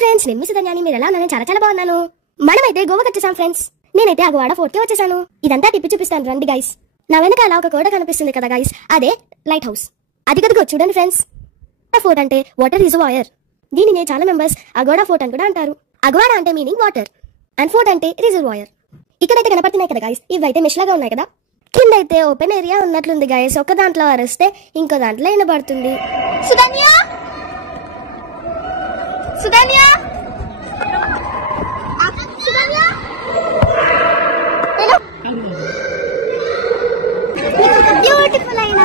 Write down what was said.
Friends, నేను మీ సుధన్యాని. మీరు ఎలా ఉన్నాను? చాలా చాలా బాగున్నాను. మనమైతే గోవాకి వచ్చేసాం ఫ్రెండ్స్. నేనైతే అగవాడ ఫోర్ట్ కి వచ్చేసాను. ఇదంతా తిప్పి చూపిస్తాను రండి గైస్. నా వెనకాల ఒక కోట కనిపిస్తుంది కదా గైస్, అదే లైట్ హౌస్. అది కదుగో చూడండి ఫ్రెండ్స్. ఫోర్ట్ అంటే వాటర్ రిజర్వాయర్. దీనినే చాలా మెంబర్స్ అగోడా ఫోర్ట్ అని కూడా అంటారు. అగవాడ అంటే మీనింగ్ వాటర్ అండ్ ఫోర్ట్ అంటే రిజర్వాయర్. ఇక్కడైతే కనపడుతున్నాయి కదా గైస్, ఇవైతే మెష్లాగా ఉన్నాయి కదా. కింద అయితే ఓపెన్ ఏరియా ఉన్నట్లుంది గైస్. ఒక దాంట్లో అరిస్తే ఇంకో దాంట్లో వినబడుతుంది. సుధన్య, సుధన్య, సుధన్య, బ్యూటిఫుల్ అయినా